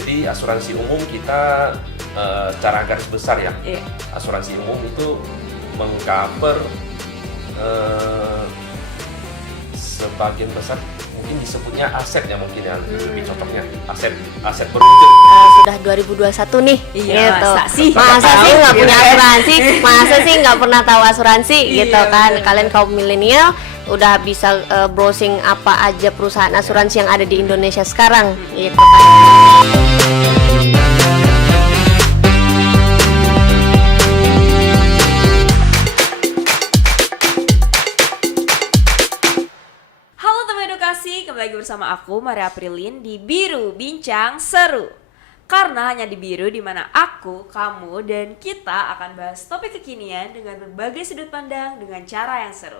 Jadi asuransi umum kita secara garis besar ya, Iya. asuransi umum itu mengcover sebagian besar, mungkin disebutnya aset ya, mungkin ya lebih cocoknya aset berwujud. Sudah 2021 nih, Iya, gitu. masa sih? Masa sih nggak punya asuransi? Masa sih nggak pernah tahu asuransi, gitu Iya, kan? bener. Kalian kaum milenial udah bisa browsing apa aja perusahaan asuransi yang ada di Indonesia sekarang, gitu kan? Halo teman edukasi, kembali lagi bersama aku Maria Aprilin di Biru Bincang Seru. Karena hanya di Biru dimana aku, kamu, dan kita akan bahas topik kekinian dengan berbagai sudut pandang dengan cara yang seru.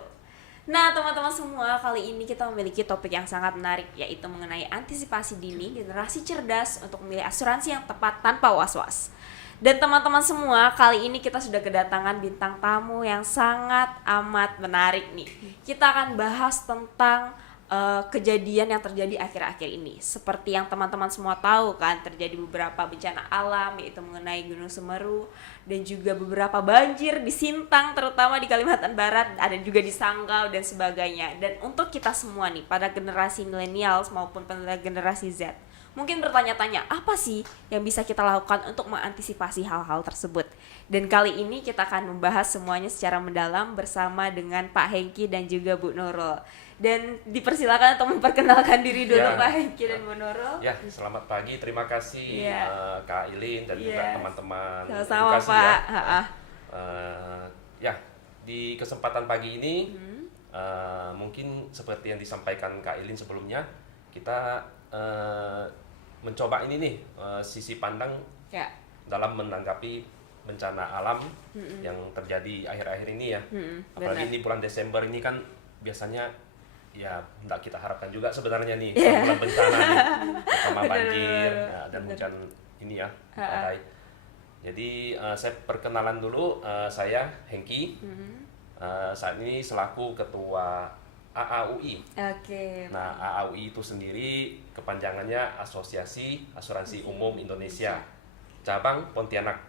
Nah teman-teman semua, kali ini kita memiliki topik yang sangat menarik, yaitu mengenai antisipasi dini generasi cerdas untuk memilih asuransi yang tepat tanpa was-was. Dan teman-teman semua, kali ini kita sudah kedatangan bintang tamu yang sangat amat menarik nih. Kita akan bahas tentang kejadian yang terjadi akhir-akhir ini. Seperti yang teman-teman semua tahu kan, terjadi beberapa bencana alam, yaitu mengenai Gunung Semeru dan juga beberapa banjir di Sintang, terutama di Kalimantan Barat, ada juga di Sanggau dan sebagainya. Dan untuk kita semua nih, pada generasi millennials maupun pada generasi Z, mungkin bertanya-tanya, apa sih yang bisa kita lakukan untuk mengantisipasi hal-hal tersebut? Dan kali ini kita akan membahas semuanya secara mendalam bersama dengan Pak Hengki dan juga Bu Nurul. Dan dipersilakan untuk memperkenalkan diri dulu, Ya. Pak Hengki dan Bu Nurul. Ya, selamat pagi. Terima kasih Iya. Kak Ilin dan juga Iya. teman-teman Sama-sama, edukasi Pak. ya. Ha-ha. Ya, di kesempatan pagi ini mungkin seperti yang disampaikan Kak Ilin sebelumnya, kita mencoba ini nih sisi pandang Ya. dalam menanggapi bencana alam yang terjadi akhir-akhir ini ya. Apalagi benar. ini bulan Desember ini kan biasanya ya tidak kita harapkan juga sebenarnya nih Iya. bulan bencana nih, pertama Benar, banjir benar, ya, dan benar. hujan ini ya Ha-ha. badai. Jadi saya perkenalan dulu, saya Hengki. Saat ini selaku ketua AAUI. Oke. Nah, AAUI itu sendiri kepanjangannya Asosiasi Asuransi Umum Indonesia, cabang Pontianak.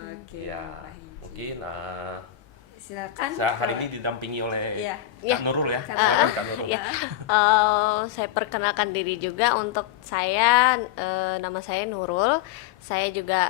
Oke. Ya, Pak Hengki. mungkin Silakan. saya hari ini didampingi oleh Iya. Iya. Kak Nurul ya. Kak Silakan, Kak Nurul. Ya, saya perkenalkan diri juga. Untuk saya, nama saya Nurul. Saya juga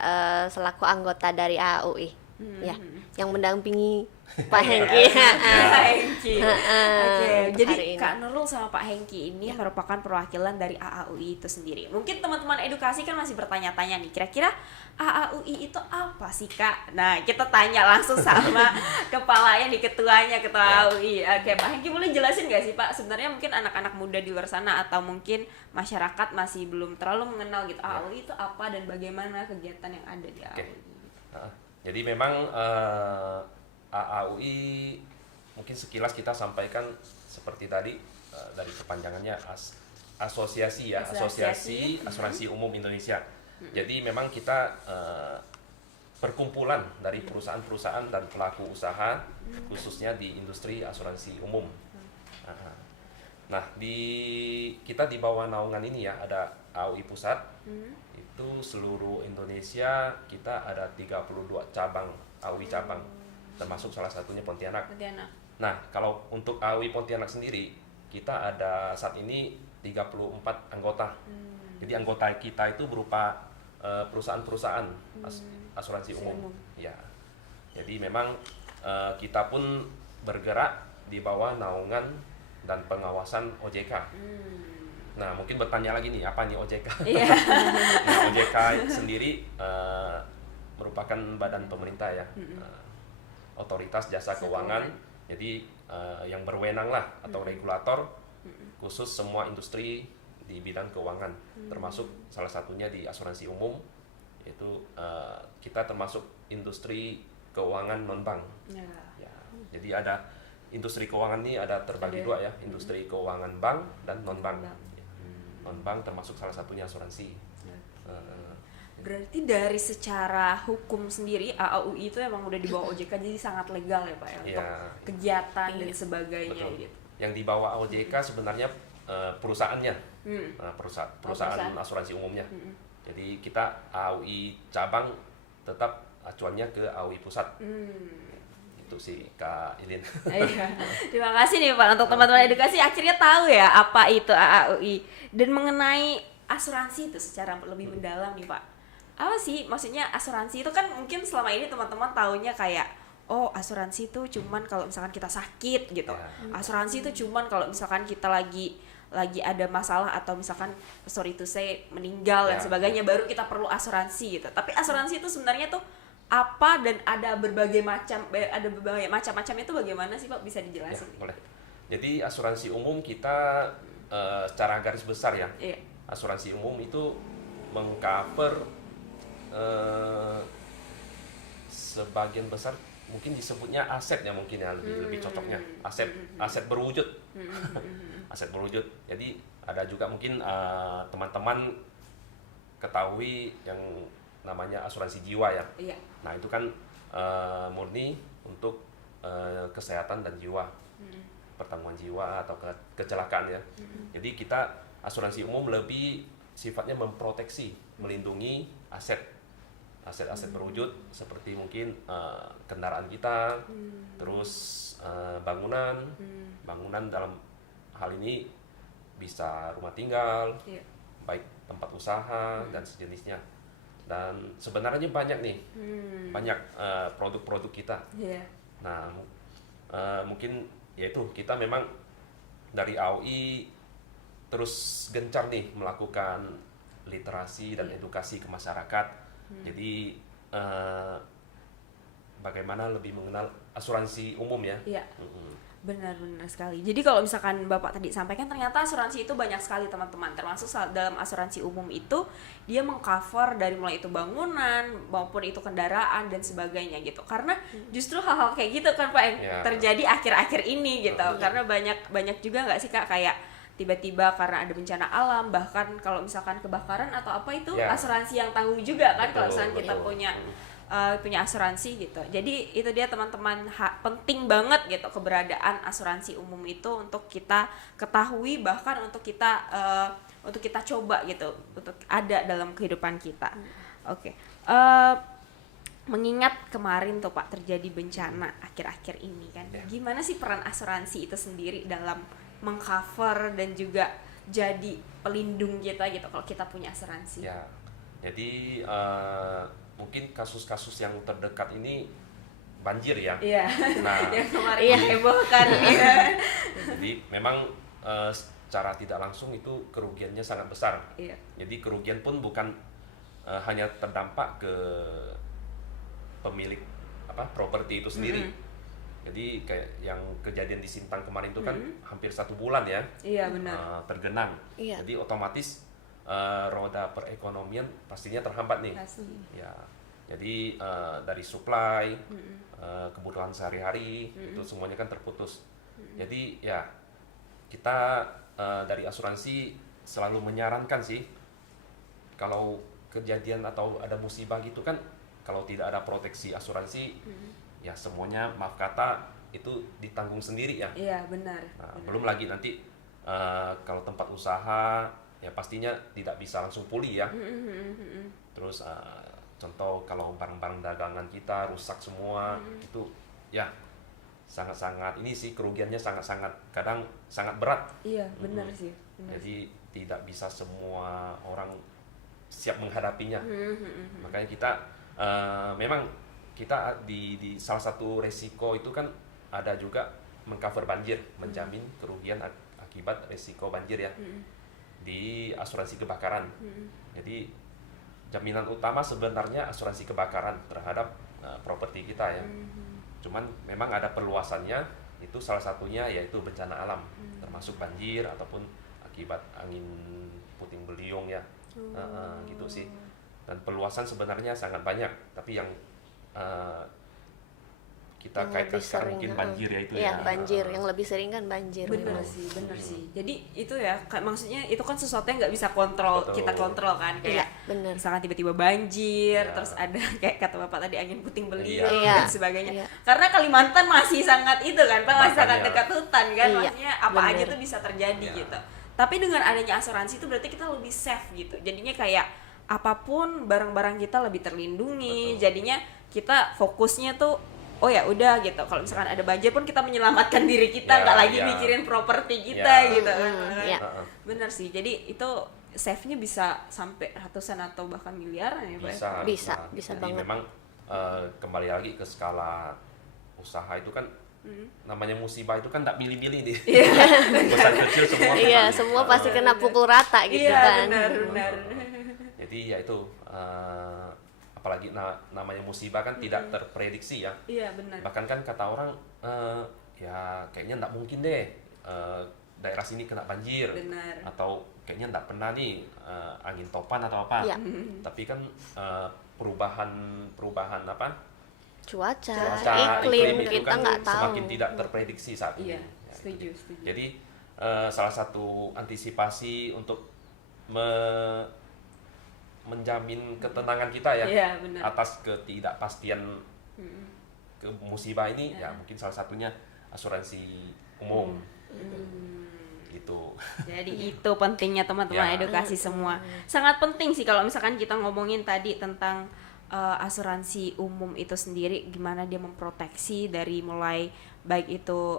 selaku anggota dari AAUI, ya, yang mendampingi Pak Hengki. Pak Hengki. Oke, jadi hari ini. Kak Nurul sama Pak Hengki ini merupakan perwakilan dari AAUI itu sendiri. Mungkin teman-teman edukasi kan masih bertanya-tanya nih, kira-kira AAUI itu apa sih, Kak? Nah, kita tanya langsung sama kepalanya nih, ketuanya, ketua AAUI. Oke, Pak Hengki boleh jelasin nggak sih, Pak? Sebenarnya mungkin anak-anak muda di luar sana atau mungkin masyarakat masih belum terlalu mengenal gitu AAUI itu apa dan bagaimana kegiatan yang ada di AAUI. Jadi memang AAUI mungkin sekilas kita sampaikan seperti tadi dari kepanjangannya asosiasi ya, Asosiasi. Asosiasi Asuransi Umum Indonesia. Jadi memang kita perkumpulan dari perusahaan-perusahaan dan pelaku usaha khususnya di industri asuransi umum. Nah, kita di bawah naungan ini ya, ada AAUI Pusat. Itu seluruh Indonesia kita ada 32 cabang AAUI cabang, termasuk salah satunya Pontianak. Pontianak. Nah, kalau untuk AAUI Pontianak sendiri, kita ada saat ini 34 anggota. Jadi anggota kita itu berupa perusahaan-perusahaan asuransi umum. Ya. Jadi memang kita pun bergerak di bawah naungan dan pengawasan OJK. Nah, mungkin bertanya lagi nih, apa nih OJK? Iya. Nah, OJK sendiri merupakan badan pemerintah ya, otoritas jasa keuangan. Jadi yang berwenang lah atau regulator khusus semua industri di bidang keuangan, termasuk salah satunya di asuransi umum, yaitu kita termasuk industri keuangan non bank. Ya, jadi ada industri keuangan ini ada terbagi dua ya, industri keuangan bank dan non bank. Non bank termasuk salah satunya asuransi. Berarti dari secara hukum sendiri AAUI itu emang udah di bawah OJK, jadi sangat legal ya Pak ya, untuk Ya, kegiatan dan sebagainya betul. gitu. Yang di bawah OJK sebenarnya perusahaannya, perusahaan perusahaan. asuransi umumnya. Jadi kita AUI cabang tetap acuannya ke AUI pusat. Itu sih Kak Ilin. Iya. Terima kasih nih Pak untuk teman-teman edukasi akhirnya tahu ya apa itu AAUI dan mengenai asuransi itu secara lebih mendalam nih Pak. Apa sih maksudnya asuransi itu kan mungkin selama ini teman-teman taunya kayak oh asuransi itu cuman kalau misalkan kita sakit gitu. Asuransi itu cuman kalau misalkan kita lagi ada masalah atau misalkan sorry to say meninggal dan sebagainya baru kita perlu asuransi gitu. Tapi asuransi itu sebenarnya tuh apa dan ada berbagai macam-macam itu bagaimana sih Pak, bisa dijelasin? Ya, boleh. Jadi asuransi umum kita secara garis besar ya. Iya. Asuransi umum itu mengcover sebagian besar mungkin disebutnya aset ya mungkin ya lebih cocoknya aset berwujud. Aset berwujud. Jadi ada juga mungkin teman-teman ketahui yang namanya asuransi jiwa ya. Iya. Nah itu kan murni untuk kesehatan dan jiwa, pertanggungan jiwa atau kecelakaan ya. Jadi kita asuransi umum lebih sifatnya memproteksi, melindungi aset berwujud seperti mungkin kendaraan kita, terus bangunan dalam hal ini bisa rumah tinggal, baik tempat usaha dan sejenisnya. Dan sebenarnya banyak nih, banyak produk-produk kita. Nah mungkin yaitu kita memang dari AUI terus gencar nih melakukan literasi dan edukasi ke masyarakat. Jadi bagaimana lebih mengenal asuransi umum ya. Iya. Benar-benar sekali. Jadi kalau misalkan Bapak tadi sampaikan ternyata asuransi itu banyak sekali teman-teman. Termasuk dalam asuransi umum itu dia mengcover dari mulai itu bangunan maupun itu kendaraan dan sebagainya gitu. Karena justru hal-hal kayak gitu kan Pak yang terjadi akhir-akhir ini gitu. Karena banyak juga nggak sih Kak kayak tiba-tiba karena ada bencana alam, bahkan kalau misalkan kebakaran atau apa itu asuransi yang tanggung juga kan kalau misalkan kita punya asuransi gitu. Jadi itu dia teman-teman, penting banget gitu keberadaan asuransi umum itu untuk kita ketahui, bahkan untuk kita coba gitu untuk ada dalam kehidupan kita. Oke. Mengingat kemarin tuh Pak terjadi bencana akhir-akhir ini kan. Gimana sih peran asuransi itu sendiri dalam mengcover dan juga jadi pelindung kita gitu kalau kita punya asuransi? Ya. Jadi mungkin kasus-kasus yang terdekat ini banjir ya. Iya. Nah, yang kemarin menghebohkan ya. Jadi memang secara tidak langsung itu kerugiannya sangat besar. Iya. Jadi kerugian pun bukan hanya terdampak ke pemilik properti itu sendiri. Jadi kayak yang kejadian di Sintang kemarin itu kan hampir 1 bulan ya. Iya benar. Tergenang. Iya. Jadi otomatis roda perekonomian pastinya terhambat nih. Pasti. Ya, jadi dari supply, kebutuhan sehari-hari itu semuanya kan terputus. Jadi ya kita dari asuransi selalu menyarankan sih kalau kejadian atau ada musibah gitu kan, kalau tidak ada proteksi asuransi, ya semuanya maaf kata itu ditanggung sendiri ya. Iya benar. Nah, belum lagi nanti kalau tempat usaha ya pastinya tidak bisa langsung pulih ya. Terus contoh kalau barang-barang dagangan kita rusak semua, itu ya sangat-sangat ini sih kerugiannya sangat-sangat kadang sangat berat. Iya benar sih. Benar. Jadi tidak bisa semua orang siap menghadapinya. Makanya kita memang kita di salah satu resiko itu kan ada juga mengcover banjir, menjamin kerugian akibat resiko banjir ya. Di asuransi kebakaran. Jadi jaminan utama sebenarnya asuransi kebakaran terhadap properti kita ya. Cuman memang ada perluasannya, itu salah satunya yaitu bencana alam, termasuk banjir ataupun akibat angin puting beliung ya. Gitu sih. Dan perluasan sebenarnya sangat banyak, tapi yang kita yang kaitkan sekarang mungkin banjir ya itu ya. Banjir, yang lebih sering kan banjir. Bener sih. Jadi itu ya, maksudnya itu kan sesuatu yang nggak bisa kontrol. Betul. Kita kontrol kan, kayak bener. misalkan tiba-tiba banjir, terus ada kayak kata Bapak tadi angin puting beliung Iya. dan sebagainya. Iya. Karena Kalimantan masih sangat itu kan, Pak, masih sangat Makanya. dekat hutan kan, Iya, maksudnya apa bener. aja tuh bisa terjadi gitu. Tapi dengan adanya asuransi itu berarti kita lebih safe gitu. Jadinya kayak apapun barang-barang kita lebih terlindungi. Betul. Jadinya kita fokusnya tuh oh ya udah gitu. Kalau misalkan ada banjir pun kita menyelamatkan diri kita, Ya, nggak lagi ya. mikirin properti kita Ya. gitu kan. Ya. Bener sih. Jadi itu save-nya bisa sampai ratusan atau bahkan miliaran ya, Pak. Bisa. Bisa, Nah, bisa jadi banget. memang kembali lagi ke skala usaha itu kan namanya musibah itu kan nggak milih-milih nih. Besar kecil semua. Iya, kena. semua pasti kena pukul rata gitu Iya, kan. benar. Jadi ya itu apalagi namanya musibah kan tidak terprediksi ya. Iya, benar. Bahkan kan kata orang ya kayaknya nggak mungkin deh daerah sini kena banjir. Benar. Atau kayaknya nggak pernah nih angin topan atau apa. Iya. Tapi kan perubahan apa? Cuaca, iklim itu kita kan nggak tahu. semakin tidak terprediksi saat ini. Iya, Ya, setuju. jadi salah satu antisipasi untuk menjamin ketenangan kita ya Iya, benar. atas ketidakpastian ke musibah ini ya mungkin salah satunya asuransi umum gitu. Jadi itu pentingnya teman-teman Ya. edukasi semua. Sangat penting sih kalau misalkan kita ngomongin tadi tentang asuransi umum itu sendiri, gimana dia memproteksi dari mulai baik itu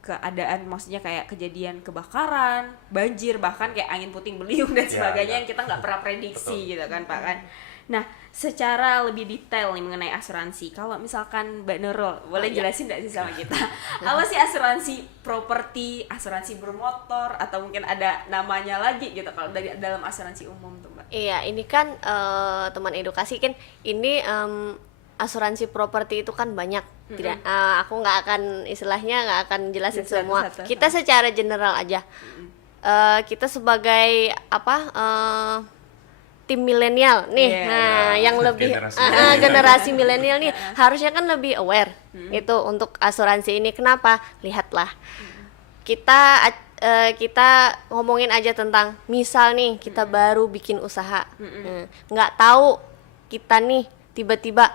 keadaan, maksudnya kayak kejadian kebakaran, banjir, bahkan kayak angin puting beliung dan Ya, sebagainya ya. yang kita nggak pernah prediksi Betul. gitu kan Pak kan. Nah, secara lebih detail nih mengenai asuransi, kalau misalkan Mbak Nurul boleh jelasin nggak sih sama kita apa sih asuransi properti, asuransi bermotor, atau mungkin ada namanya lagi gitu kalau dari dalam asuransi umum tuh Mbak? Iya, ini kan teman edukasi kan ini asuransi properti itu kan banyak. Tidak, aku nggak akan istilahnya nggak akan jelasin Satu-satu. semua. Kita secara general aja. Kita sebagai apa? Tim milenial nih, Iya. nah yang lebih Generasi generasi milenial nih harusnya kan lebih aware itu untuk asuransi ini. Kenapa? Lihatlah, kita ngomongin aja tentang misal nih kita baru bikin usaha, nggak tahu kita nih tiba-tiba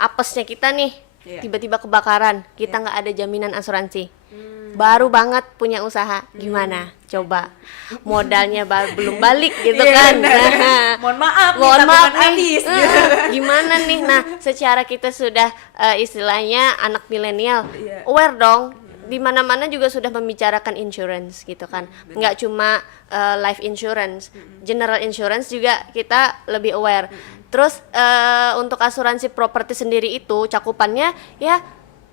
apesnya kita nih Iya. tiba-tiba kebakaran, kita nggak ada jaminan asuransi. Baru banget punya usaha, gimana? Coba modalnya belum balik gitu Iya, kan. benar. Nah, Mohon maaf, mohon nih, maaf tabungan nih. habis. Gimana nih? Nah, secara kita sudah istilahnya anak milenial, Iya. aware dong. Di mana-mana juga sudah membicarakan insurance gitu kan. Nggak cuma life insurance, general insurance juga kita lebih aware. Terus untuk asuransi properti sendiri itu cakupannya ya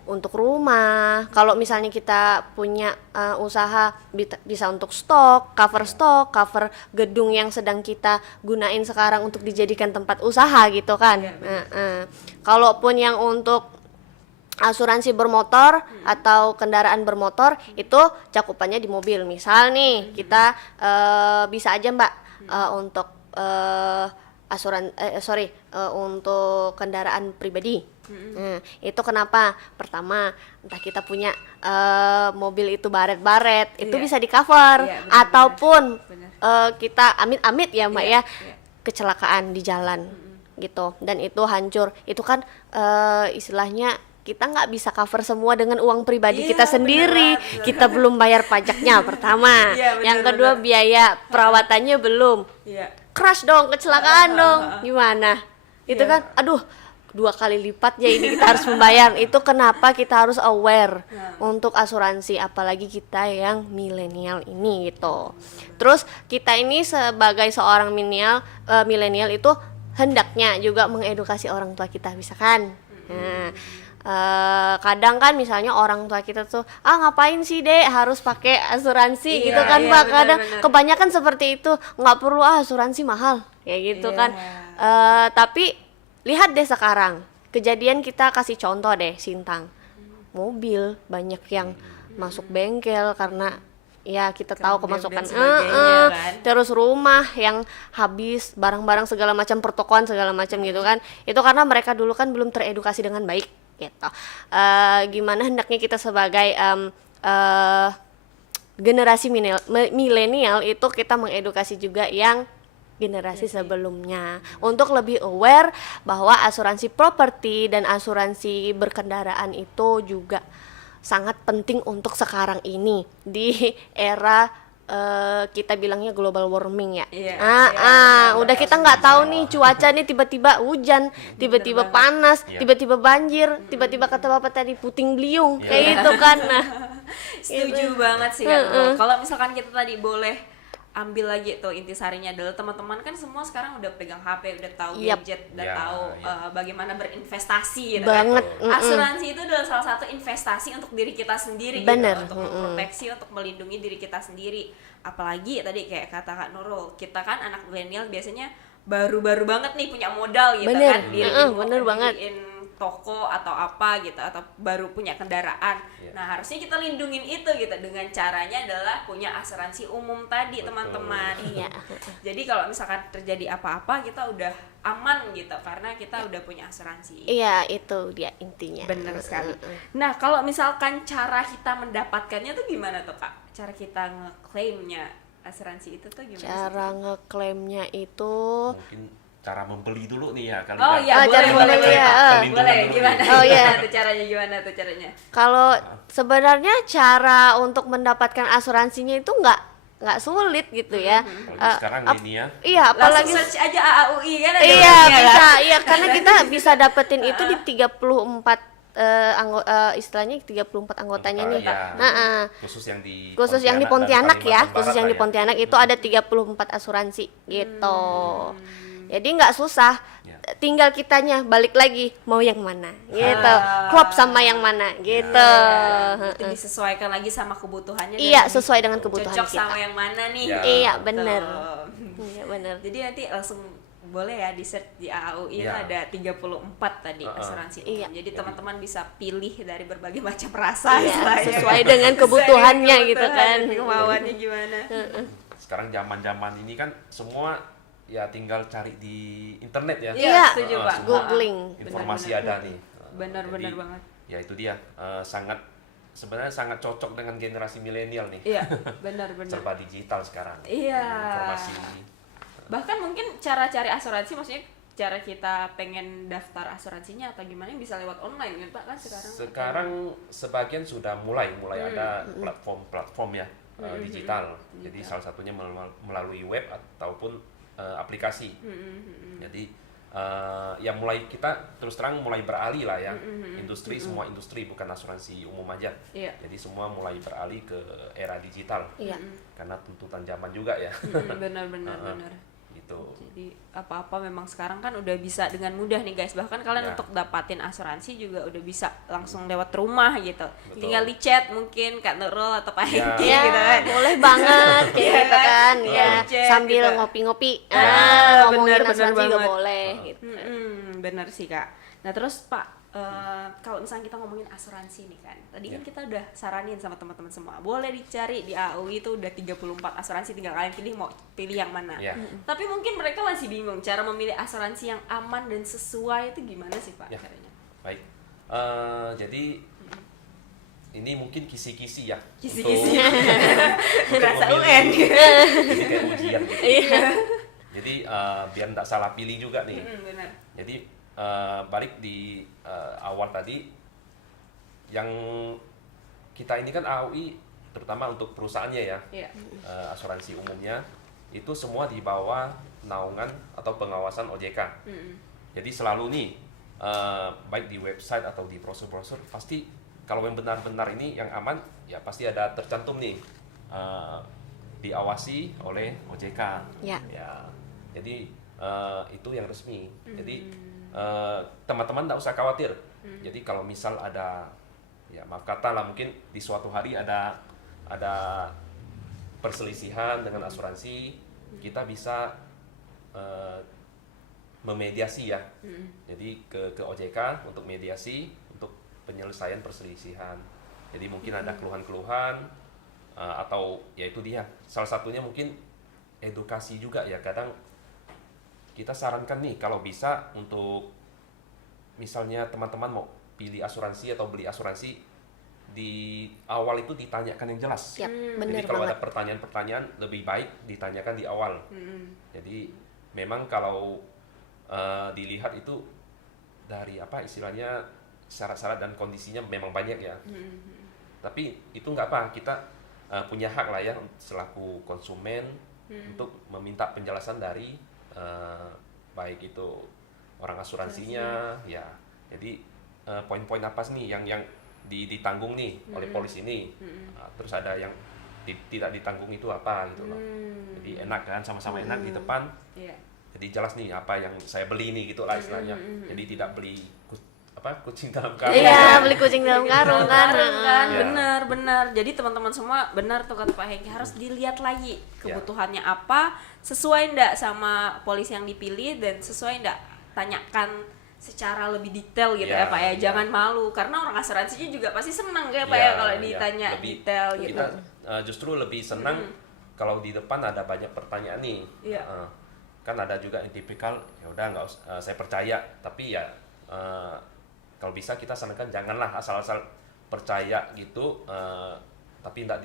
untuk rumah. Kalau misalnya kita punya usaha bisa untuk stok, cover gedung yang sedang kita gunain sekarang untuk dijadikan tempat usaha gitu kan. Kalaupun yang untuk asuransi bermotor atau kendaraan bermotor itu cakupannya di mobil. Misal nih kita bisa aja Mbak untuk untuk kendaraan pribadi. Itu kenapa? Pertama, entah kita punya mobil itu baret-baret, itu Iya. bisa di cover. Iya, benar-benar. Ataupun Benar. kita amit-amit ya Mbak Iya, ya, kecelakaan di jalan gitu, dan itu hancur. Itu kan istilahnya kita nggak bisa cover semua dengan uang pribadi Iya, kita sendiri. benar. Kita belum bayar pajaknya pertama. Iya, benar, Yang kedua benar. biaya perawatannya belum. Iya. Crash dong, kecelakaan dong. Gimana? Itu Iya. kan aduh 2 kali lipat ya ini kita harus membayar. Itu kenapa kita harus aware untuk asuransi, apalagi kita yang milenial ini gitu. Terus kita ini sebagai seorang milenial itu hendaknya juga mengedukasi orang tua kita, bisa kan? Nah, kadang kan misalnya orang tua kita tuh ngapain sih Dek harus pakai asuransi Iya, gitu kan iya, Pak. benar, Kadang benar. kebanyakan seperti itu, nggak perlu asuransi mahal kayak gitu Iya. kan. Tapi lihat deh sekarang kejadian, kita kasih contoh deh Sintang, mobil banyak yang masuk bengkel karena ya kita tahu Kena kemasukan dan sebagainya, kan. terus rumah yang habis, barang-barang segala macam, pertokoan segala macam gitu kan. Itu karena mereka dulu kan belum teredukasi dengan baik gitu. Gimana hendaknya kita sebagai generasi milenial itu kita mengedukasi juga yang generasi sebelumnya untuk lebih aware bahwa asuransi properti dan asuransi berkendaraan itu juga sangat penting untuk sekarang ini di era kita bilangnya global warming ya. Iya, Udah kita nggak tahu nih cuaca nih tiba-tiba hujan, tiba-tiba panas, Iya. tiba-tiba banjir, tiba-tiba kata bapak tadi puting beliung, Iya. kayak gitu kan. Nah, Setuju banget sih Kak Nurul. Kalau misalkan kita tadi boleh ambil lagi tuh intisarinya adalah teman-teman kan semua sekarang udah pegang HP, udah tahu Yap. gadget, udah Ya, tahu ya. Bagaimana berinvestasi gitu banget. kan. Asuransi itu adalah salah satu investasi untuk diri kita sendiri Bener. gitu, untuk memproteksi, untuk melindungi diri kita sendiri. Apalagi tadi kayak kata Kak Nurul, kita kan anak milenial biasanya baru-baru banget nih punya modal gitu Bener. kan, diriin Bener banget. diriin toko atau apa gitu, atau baru punya kendaraan. Iya. Nah, harusnya kita lindungin itu gitu dengan caranya adalah punya asuransi umum tadi, Betul. teman-teman. Iya. Jadi kalau misalkan terjadi apa-apa kita udah aman gitu karena kita udah punya asuransi. Iya, itu dia intinya. Bener sekali. Nah, kalau misalkan cara kita mendapatkannya tuh gimana tuh, Kak? Cara kita ngeklaimnya asuransi itu tuh gimana sih? Cara ngeklaimnya itu Mungkin cara membeli dulu nih ya kali Oh ya. iya, cara boleh, membeli ya. Perlindungan boleh. dulu Gimana? nih. Oh, iya. Gimana tuh caranya? kalau sebenarnya cara untuk mendapatkan asuransinya itu nggak sulit gitu ya. Apalagi sekarang ini ya. Iya, Langsung apalagi search aja AAUI kan ada iya webnya, bisa, kan? iya karena kita bisa dapetin itu di 34 istilahnya 34 anggotanya nih. Ya. Nah, Khusus yang di khusus yang di Pontianak ya, Kalimantan khusus Barat yang lah di ya. Pontianak itu ada 34 asuransi gitu. Jadi nggak susah, Ya. tinggal kitanya balik lagi mau yang mana gitu, klop sama yang mana gitu. Itu disesuaikan lagi sama kebutuhannya. Iya, dan sesuai dengan kebutuhan cocok kita. sama yang mana nih. Ya. Iya, Gitu. bener. Iya bener. Jadi nanti langsung boleh ya di search di AAUI itu Ya. ada 34 tadi asuransi umum. Iya. Jadi teman-teman bisa pilih dari berbagai macam rasa Iya, istilahnya. sesuai dengan kebutuhannya gitu kan. Kemauannya gimana? Sekarang zaman-zaman ini kan semua ya tinggal cari di internet ya. Iya, setuju Heeh, Pak. semua Googling. Informasi Benar-benar. ada nih. Benar-benar Jadi, banget. Ya itu dia sebenarnya sangat cocok dengan generasi milenial nih. Iya, benar-benar. Serba digital sekarang. Iya. Informasi. Bahkan mungkin cara cari asuransi maksudnya cara kita pengen daftar asuransinya atau gimana bisa lewat online kan Pak kan sekarang. Sekarang sebagian sudah mulai ada platform-platform ya digital. Jadi salah satunya melalui web ataupun aplikasi. Jadi yang mulai kita terus terang mulai beralih lah ya. Industri semua industri bukan asuransi umum aja. Iya. Jadi semua mulai beralih ke era digital. Iya. Karena tuntutan zaman juga ya. Benar-benar benar. Gitu. Jadi apa-apa memang sekarang kan udah bisa dengan mudah nih guys. Bahkan kalian Ya. untuk dapatin asuransi juga udah bisa langsung lewat rumah gitu. Betul. Tinggal di chat mungkin Kak Nurul atau Pak Ya. Hengki Ya, gitu kan. boleh banget kayak Iya gitu kan. kan? Ya, Chat sambil gitu. ngopi-ngopi. Ah, Ngomongin benar, benar asuransi juga banget. boleh gitu. Bener sih Kak. Nah terus Pak, kalau misalnya kita ngomongin asuransi nih kan, tadi kan kita udah saranin sama teman-teman semua, boleh dicari di AAUI itu udah 34 asuransi, tinggal kalian pilih mau pilih yang mana. Ya. Tapi mungkin mereka masih bingung cara memilih asuransi yang aman dan sesuai itu gimana sih Pak Ya. caranya? Baik. Jadi ini mungkin kisi-kisi ya. Kisi-kisi. Untuk Berasa memilih. UN. Ini kayak ujian gitu. Iya. Jadi biar nggak salah pilih juga nih. Benar. Jadi balik di awal tadi, yang kita ini kan AUI terutama untuk perusahaannya ya, Iya. asuransi umumnya itu semua di bawah naungan atau pengawasan OJK. Jadi selalu nih baik di website atau di brosur-brosur pasti kalau yang benar-benar ini yang aman ya pasti ada tercantum nih diawasi oleh OJK. Ya. Jadi itu yang resmi. Jadi teman-teman tidak usah khawatir. Jadi kalau misal ada ya maaf kata lah mungkin di suatu hari ada perselisihan dengan asuransi, kita bisa memediasi ya. Jadi ke OJK untuk mediasi untuk penyelesaian perselisihan. Jadi mungkin ada keluhan-keluhan atau ya itu dia. Salah satunya mungkin edukasi juga ya. Kadang kita sarankan nih kalau bisa untuk misalnya teman-teman mau pilih asuransi atau beli asuransi di awal itu ditanyakan yang jelas. Yap, bener Jadi kalau banget. ada pertanyaan-pertanyaan lebih baik ditanyakan di awal. Jadi memang kalau dilihat itu dari apa istilahnya syarat-syarat dan kondisinya memang banyak ya. Tapi itu nggak apa, kita punya hak lah ya selaku konsumen untuk meminta penjelasan dari baik itu orang asuransinya ya. Jadi poin-poin apa sih nih yang ditanggung nih oleh polis ini. Terus ada yang tidak ditanggung itu apa gitu loh. Jadi enak kan, sama-sama enak di depan. Jadi jelas nih apa yang saya beli nih gitu lah istilahnya. Jadi tidak beli kucing dalam karung. Iya, beli kucing dalam karung kan. Ya. Benar. Jadi teman-teman semua benar tuh kata Pak Hengki, harus dilihat lagi kebutuhannya apa, sesuai ndak sama polis yang dipilih dan sesuai ndak, tanyakan secara lebih detail gitu ya Pak ya. Jangan malu karena orang asuransinya juga pasti senang kayak Pak ya kalau ditanya lebih, detail gitu. Kita justru lebih senang kalau di depan ada banyak pertanyaan nih. Kan ada juga yang tipikal ya udah nggak saya percaya, tapi ya kalau bisa kita sarankan janganlah asal-asal percaya gitu, tapi tidak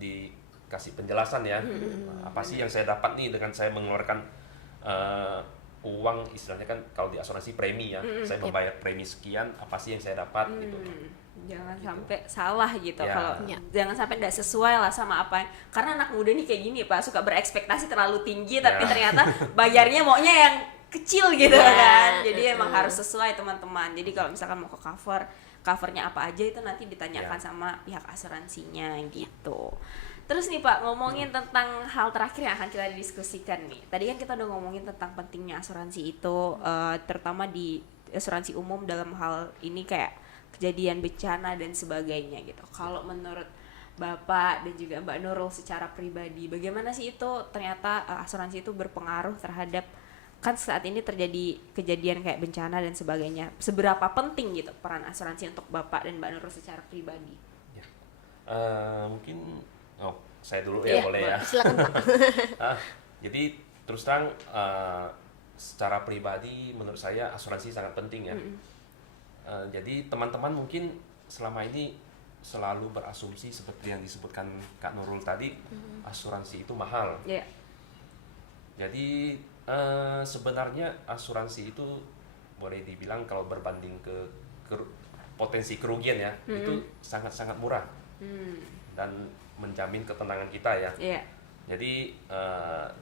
dikasih penjelasan ya. Apa sih yang saya dapat nih dengan saya mengeluarkan uang, istilahnya kan kalau di asuransi premi ya, saya membayar premi sekian, apa sih yang saya dapat gitu. Jangan sampai salah gitu kalau Ya. jangan sampai tidak sesuai lah sama apa yang, karena anak muda nih kayak gini Pak, suka berekspektasi terlalu tinggi tapi ternyata bayarnya maunya yang kecil gitu kan. Jadi emang harus sesuai teman-teman. Jadi kalau misalkan mau ke covernya apa aja itu nanti ditanyakan sama pihak asuransinya gitu. Terus nih Pak, ngomongin tentang hal terakhir yang akan kita diskusikan nih. Tadi kan kita udah ngomongin tentang pentingnya asuransi itu, terutama di asuransi umum dalam hal ini kayak kejadian bencana dan sebagainya gitu. Kalau menurut Bapak dan juga Mbak Nurul secara pribadi, bagaimana sih itu ternyata asuransi itu berpengaruh terhadap, kan saat ini terjadi kejadian kayak bencana dan sebagainya. Seberapa penting gitu peran asuransi untuk Bapak dan Mbak Nurul secara pribadi? Ya. Mungkin saya dulu ya, boleh ya. Silakan Pak. Jadi terus terang secara pribadi menurut saya asuransi sangat penting ya. Jadi teman-teman mungkin selama ini selalu berasumsi seperti yang disebutkan Kak Nurul tadi, asuransi itu mahal. Jadi sebenarnya asuransi itu boleh dibilang kalau berbanding ke potensi kerugian ya, itu sangat-sangat murah dan menjamin ketenangan kita ya. Jadi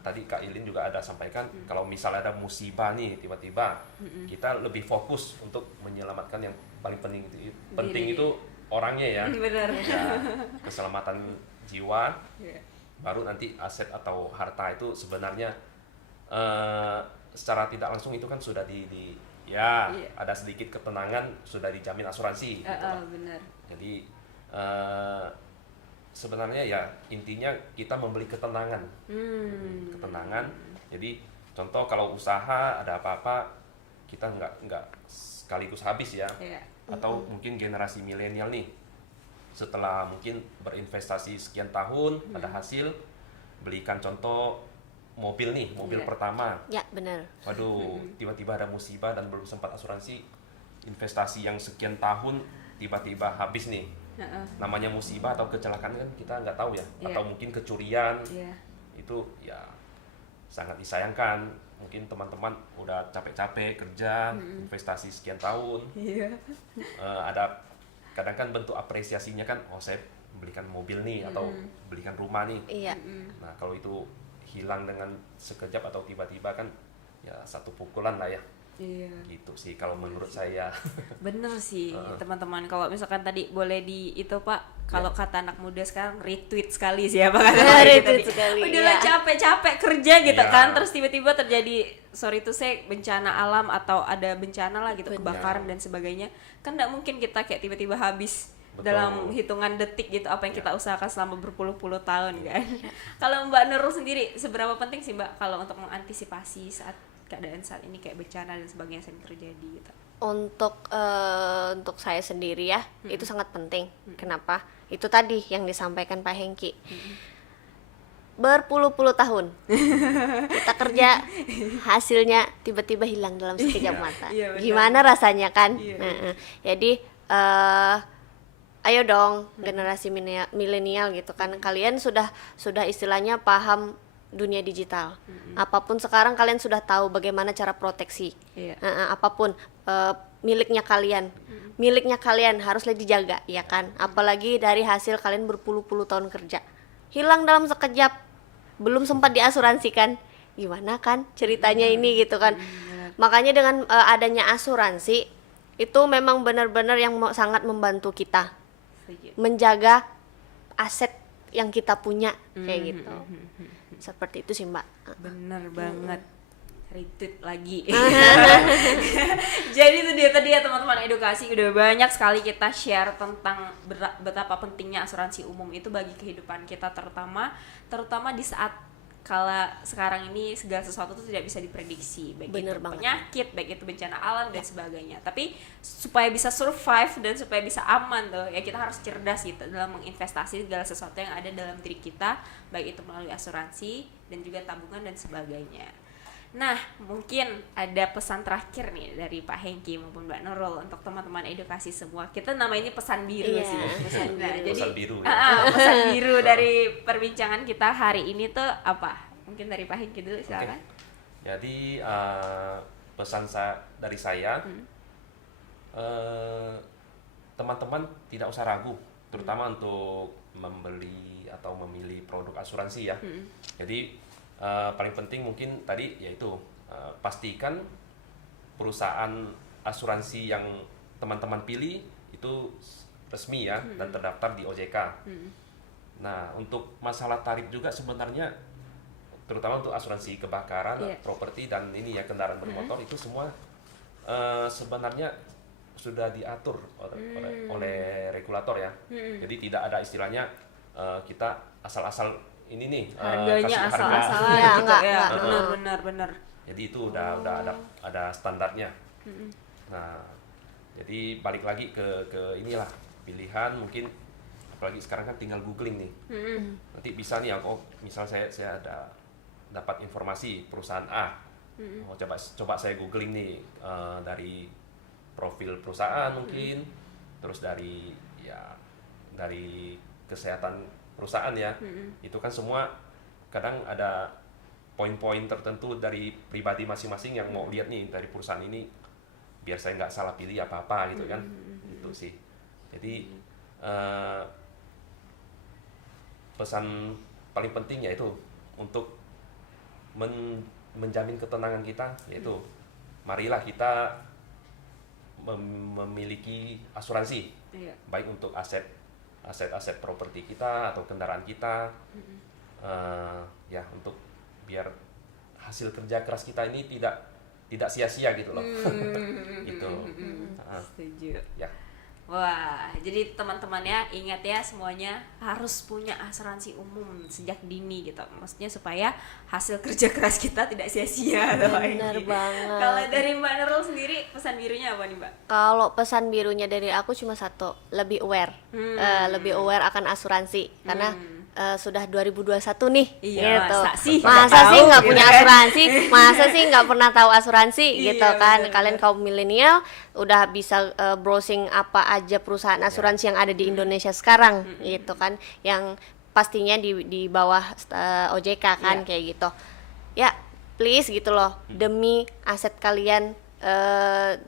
tadi Kak Ilin juga ada sampaikan kalau misalnya ada musibah nih tiba-tiba, kita lebih fokus untuk menyelamatkan yang paling penting itu orangnya ya. Benar. Ya, keselamatan jiwa. Baru nanti aset atau harta itu sebenarnya secara tidak langsung itu kan sudah ada sedikit ketenangan, sudah dijamin asuransi gitu. Benar. Jadi sebenarnya ya intinya kita membeli ketenangan. Ketenangan. Jadi contoh kalau usaha ada apa-apa kita nggak sekaligus habis ya. Atau mungkin generasi milenial nih setelah mungkin berinvestasi sekian tahun ada hasil, belikan contoh mobil nih, mobil pertama. Ya, benar. Waduh, tiba-tiba ada musibah dan belum sempat asuransi, investasi yang sekian tahun tiba-tiba habis nih. Namanya musibah atau kecelakaan kan kita nggak tahu ya, atau mungkin kecurian. Itu ya sangat disayangkan. Mungkin teman-teman udah capek-capek kerja, investasi sekian tahun. Ada kadang kan bentuk apresiasinya kan, saya belikan mobil nih atau belikan rumah nih. Nah kalau itu hilang dengan sekejap atau tiba-tiba kan ya satu pukulan lah ya. Gitu sih kalau menurut saya. Bener sih teman-teman, kalau misalkan tadi boleh itu Pak, kalau kata anak muda sekarang retweet sekali sih ya Pak, Retweet sekali, udahlah ya. capek-capek kerja gitu kan, terus tiba-tiba terjadi sorry to say bencana alam atau ada bencana lah gitu, kebakaran dan sebagainya, kan nggak mungkin kita kayak tiba-tiba habis. Betul. Dalam hitungan detik gitu apa yang kita usahakan selama berpuluh-puluh tahun kan. Kalau Mbak Nurul sendiri seberapa penting sih Mbak kalau untuk mengantisipasi saat keadaan saat ini kayak bencana dan sebagainya sering terjadi gitu? Untuk saya sendiri ya, itu sangat penting. Kenapa? Itu tadi yang disampaikan Pak Hengki. Berpuluh-puluh tahun kita kerja, hasilnya tiba-tiba hilang dalam sekejap mata. Gimana rasanya kan? Jadi ayo dong generasi milenial gitu kan, kalian sudah istilahnya paham dunia digital. Apapun sekarang kalian sudah tahu bagaimana cara proteksi. Apapun miliknya kalian haruslah dijaga ya kan. Apalagi dari hasil kalian berpuluh-puluh tahun kerja. hilang dalam sekejap, belum sempat diasuransikan, gimana kan ceritanya ini gitu kan. Makanya dengan adanya asuransi itu memang benar-benar yang sangat membantu kita menjaga aset yang kita punya kayak gitu. Seperti itu sih Mbak. Bener banget. Retweet lagi. Jadi itu dia tadi ya teman-teman, edukasi udah banyak sekali kita share tentang betapa pentingnya asuransi umum itu bagi kehidupan kita, terutama di saat kala sekarang ini segala sesuatu itu tidak bisa diprediksi, baik Bener itu banget. penyakit, baik itu bencana alam dan sebagainya. Tapi supaya bisa survive dan supaya bisa aman tuh ya, kita harus cerdas gitu dalam menginvestasi segala sesuatu yang ada dalam diri kita, baik itu melalui asuransi dan juga tabungan dan sebagainya. Nah, mungkin ada pesan terakhir nih dari Pak Hengki maupun Mbak Nurul untuk teman-teman edukasi semua. Kita nama ini pesan biru Iya, sih. pesan Nah, biru. jadi Pesan biru, ya. pesan biru dari perbincangan kita hari ini tuh apa? Mungkin dari Pak Hengki dulu silakan. Jadi pesan dari saya, teman-teman tidak usah ragu, terutama untuk membeli atau memilih produk asuransi ya. Jadi paling penting mungkin tadi yaitu pastikan perusahaan asuransi yang teman-teman pilih itu resmi ya dan terdaftar di OJK. Nah, untuk masalah tarif juga sebenarnya terutama untuk asuransi kebakaran, properti dan ini ya kendaraan bermotor itu semua sebenarnya sudah diatur oleh regulator ya. Jadi tidak ada istilahnya kita asal-asal ini nih Harganya kasih harga. asal-asalan Ya, gitu enggak. ya. Benar. Jadi itu udah ada standarnya. Nah, jadi balik lagi ke inilah pilihan mungkin, apalagi sekarang kan tinggal googling nih. Nanti bisa nih aku misal saya ada dapat informasi perusahaan A. Oh, coba saya googling nih dari profil perusahaan mungkin, terus dari kesehatan perusahaan ya. Itu kan semua kadang ada poin-poin tertentu dari pribadi masing-masing yang mau lihat nih dari perusahaan ini biar saya nggak salah pilih apa-apa gitu kan. Itu sih. Jadi pesan paling penting yaitu untuk menjamin ketenangan kita, yaitu marilah kita memiliki asuransi, baik untuk aset properti kita atau kendaraan kita, ya untuk biar hasil kerja keras kita ini tidak sia-sia gitu loh. Gitu. Setuju. Ya. Wah, jadi teman-teman ya, ingat ya semuanya harus punya asuransi umum sejak dini gitu. Maksudnya supaya hasil kerja keras kita tidak sia-sia. Benar banget. Kalau dari Mbak Nurul sendiri, pesan birunya apa nih Mbak? Kalau pesan birunya dari aku cuma satu, lebih aware, lebih aware akan asuransi karena sudah 2021 nih, Iya, gitu. masa sih nggak tahu, punya gitu kan? asuransi, masa sih nggak pernah tahu asuransi, Iya, gitu kan? bener-bener. Kalian kaum milenial udah bisa browsing apa aja perusahaan asuransi yang ada di Indonesia sekarang, gitu kan? Yang pastinya di bawah OJK kan, Iya. kayak gitu. Ya, please gitu loh, demi aset kalian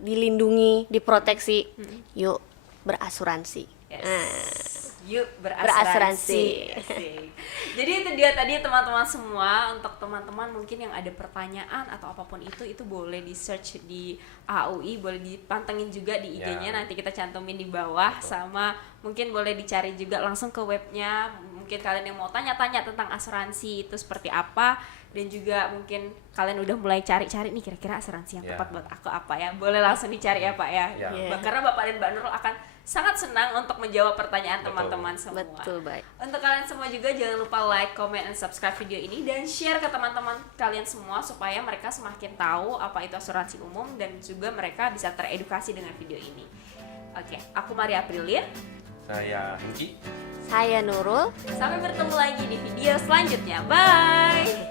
dilindungi, diproteksi, yuk berasuransi. Yes. Nah. Yuk Berasuransi. Asik. Jadi itu dia tadi teman-teman semua. Untuk teman-teman mungkin yang ada pertanyaan atau apapun itu boleh di search di AUI, boleh dipantengin juga di IG-nya, nanti kita cantumin di bawah. Sama mungkin boleh dicari juga langsung ke webnya. Mungkin kalian yang mau tanya-tanya tentang asuransi itu seperti apa, dan juga mungkin kalian udah mulai cari-cari nih kira-kira asuransi yang tepat buat aku apa ya, boleh langsung dicari ya Pak ya. Karena Bapak dan Mbak Nurul akan sangat senang untuk menjawab pertanyaan teman-teman semua. Betul, baik. Untuk kalian semua juga jangan lupa like, comment, and subscribe video ini dan share ke teman-teman kalian semua supaya mereka semakin tahu apa itu asuransi umum dan juga mereka bisa teredukasi dengan video ini. Oke, aku Maria Aprilia. Saya Hengki. Saya Nurul. Sampai bertemu lagi di video selanjutnya. Bye.